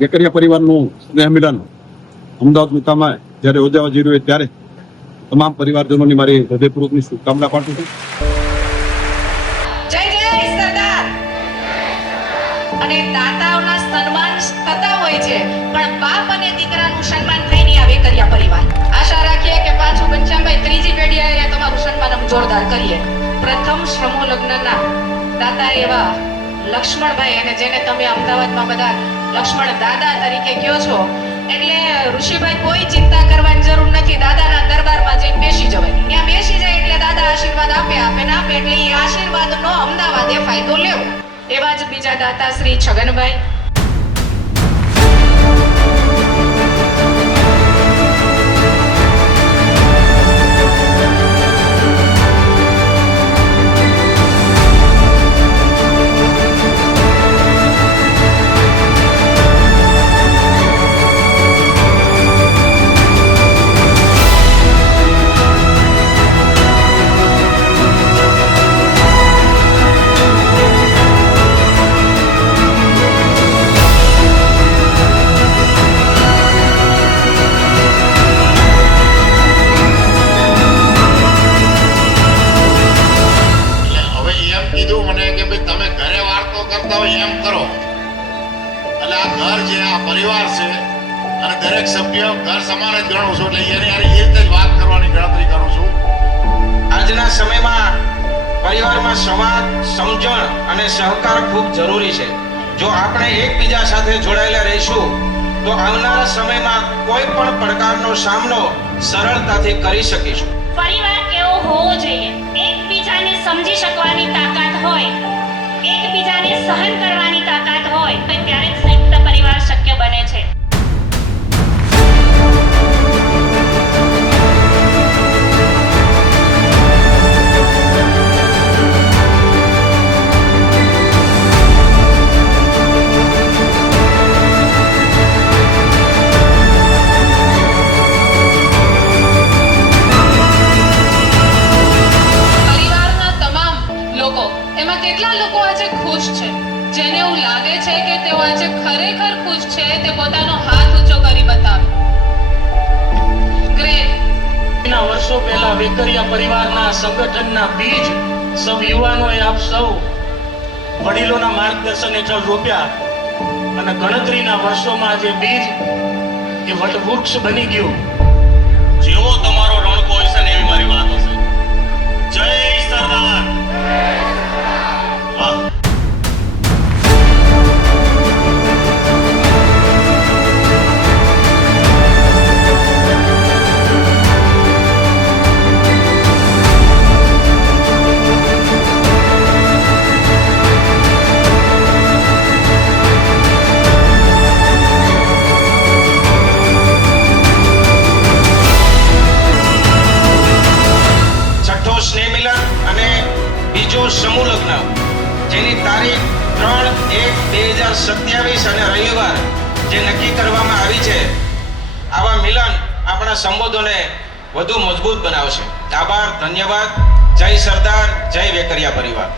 વેકરિયા પરિવારનું સ્નેહ મિલન અમદાવાદ મુકામે જ્યારે યોજાવા જઈ રહ્યું હોય ત્યારે તમામ પરિવારજનોની મારી હૃદયપૂર્વકની શુભકામના પાઠવું છું. જય જય સરદાર. અને દાતાઓના સન્માન થતા હોય છે, પણ બાપ અને દીકરાનું સન્માન થાય નહીં આ વેકરિયા પરિવાર. આશા રાખીએ કે પાછું ઘનશ્યામભાઈ ત્રીજી પેઢી આવે તમારું સન્માન અમે જોરદાર કરીએ. પ્રથમ શ્રમો લગ્નના દાતા એવા લક્ષ્મણભાઈ, અને જેને તમે અમદાવાદમાં બધા લક્ષ્મણ દાદા તરીકે કહો છો, એટલે ઋષિભાઈ કોઈ ચિંતા કરવાની જરૂર નથી. દાદાના દરબારમાં જઈને બેસી જવાય. ત્યાં બેસી જાય એટલે દાદા આશીર્વાદ આપે ના આપે એટલે એ આશીર્વાદનો અમદાવાદે ફાયદો લેવો. એવા જ બીજા દાતા શ્રી છગનભાઈ. એમ કરો એટલે આ ઘર છે, આ પરિવાર છે અને દરેક સભ્ય ઘર સમાન જ ગણું છું, એટલે એની એ રીતે જ વાત કરવાની ગણતરી કરું છું. આજના સમયમાં પરિવારમાં સંવાદ, સમજણ અને સહકાર ખૂબ જરૂરી છે. જો આપણે એકબીજા સાથે જોડાયેલા રહીશું તો આવનારા સમયમાં કોઈ પણ પડકારનો સામનો સરળતાથી કરી શકીશું. પરિવાર કેવો હોવો જોઈએ? એકબીજાને સમજી શકવાની તાકાત હોય, એકબીજાને સહન કરવાની તાકાત હોય, તો ત્યારે જ સંયુક્ત પરિવાર શક્ય બને છે. કેટલા લોકો આજે ખુશ છે? જેને એવું લાગે છે કે તેઓ આજે ખરેખર ખુશ છે, તે પોતાનો હાથ ઊંચો કરી બતાવે. ગ્રેટ. ના વર્ષો પહેલા વેકરિયા પરિવારના સંગઠનના બીજ સૌ યુવાનોએ આપ સૌ વડીલોના માર્ગદર્શન હેઠળ રોપ્યા અને ગણતરીના વર્ષોમાં જે બીજ એ વટવૃક્ષ બની ગયું. જેવો તમારો રણકો હશે ને એવી મારી વાત હશે. જય સરદાર. વાહ. સ્નેહ મિલન અને બીજો સમૂહ લગ્ન, જેની તારીખ 3/1/2027 અને રવિવાર જે નક્કી કરવામાં આવી છે, આવા મિલન આપણા સંબંધોને વધુ મજબૂત બનાવશે. આભાર, ધન્યવાદ. જય સરદાર, જય વેકરિયા પરિવાર.